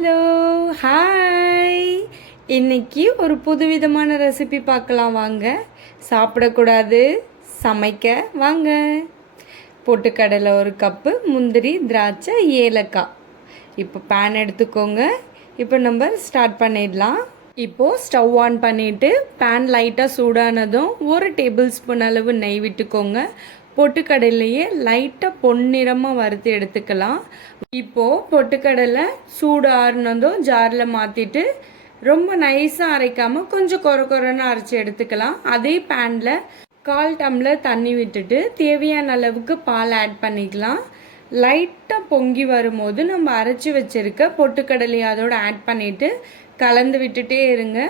Hello hi. இன்னைக்கு ஒரு புதுவிதமான ரெசிபி பார்க்கலாம் வாங்க. சாப்பிடக்கூடாது, சமைக்க வாங்க. பொட்டுக்கடலை ஒரு கப்பு, முந்திரி, திராட்சை, ஏலக்காய். இப்போ பேன் எடுத்துக்கோங்க. இப்போ நம்ம ஸ்டார்ட் பண்ணிடலாம். இப்போது ஸ்டவ் ஆன் பண்ணிவிட்டு பேன் லைட்டாக சூடானதும் 1 டேபிள் ஸ்பூன் அளவு நெய் விட்டுக்கோங்க. பொட்டுக்கடலையே லைட்டாக பொன்னிறமாக வறுத்து எடுத்துக்கலாம். இப்போது பொட்டுக்கடலை சூடு ஆறுனதும் ஜாரில் மாற்றிட்டு ரொம்ப நைஸாக அரைக்காமல் கொஞ்சம் கொரன்னு அரைச்சி எடுத்துக்கலாம். அதே பேனில் 1/4 டம்ளர் தண்ணி விட்டுட்டு தேவையான அளவுக்கு பால் ஆட் பண்ணிக்கலாம். லைட்டாக பொங்கி வரும்போது நம்ம அரைச்சி வச்சுருக்க பொட்டுக்கடலையை அதோடு ஆட் பண்ணிவிட்டு கலந்து விட்டுட்டே இருங்க.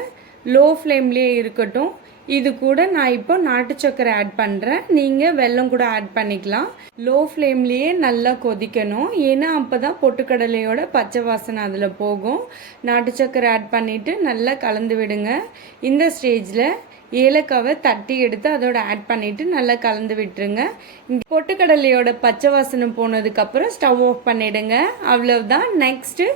லோ ஃப்ளேம்லேயே இருக்கட்டும். இது கூட நான் இப்போ நாட்டு சக்கரை ஆட் பண்ணுறேன். நீங்கள் வெல்லம் கூட ஆட் பண்ணிக்கலாம். லோ ஃப்ளேம்லேயே நல்லா கொதிக்கணும். ஏன்னா அப்போ தான் பொட்டுக்கடலையோட பச்சை வாசனை அதில் போகும். நாட்டு சக்கரை ஆட் பண்ணிவிட்டு நல்லா கலந்து விடுங்க. இந்த ஸ்டேஜில் ஏலக்காவை தட்டி எடுத்து அதோட ஆட் பண்ணிவிட்டு நல்லா கலந்து விட்டுருங்க. பொட்டுக்கடலையோட பச்சை வாசனை போனதுக்கப்புறம் ஸ்டவ் ஆஃப் பண்ணிவிடுங்க. அவ்வளவுதான். நெக்ஸ்ட்டு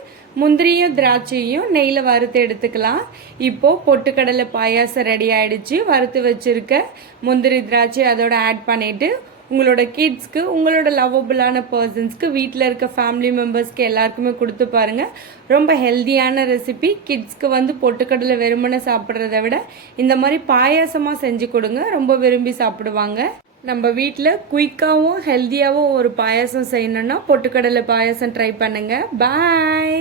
முந்திரியும் திராட்சையும் நெய்யில் வறுத்து எடுத்துக்கலாம். இப்போது பொட்டுக்கடலை பாயாசம் ரெடி ஆகிடுச்சு. வறுத்து வச்சுருக்க முந்திரி திராட்சை அதோட ஆட் பண்ணிவிட்டு உங்களோட கிட்ஸ்க்கு, உங்களோட லவ்வபுளான பர்சன்ஸ்க்கு, வீட்டில் இருக்க ஃபேமிலி மெம்பர்ஸ்க்கு எல்லாருக்குமே கொடுத்து பாருங்கள். ரொம்ப ஹெல்த்தியான ரெசிபி. கிட்ஸ்க்கு பொட்டுக்கடலை வெறுமனை சாப்பிட்றத விட இந்த மாதிரி பாயாசமாக செஞ்சு கொடுங்க. ரொம்ப விரும்பி சாப்பிடுவாங்க. நம்ம வீட்டில் குயிக்காகவும் ஹெல்த்தியாகவும் ஒரு பாயாசம் செய்யணுன்னா பொட்டுக்கடலை பாயாசம் ட்ரை பண்ணுங்கள். பாய்.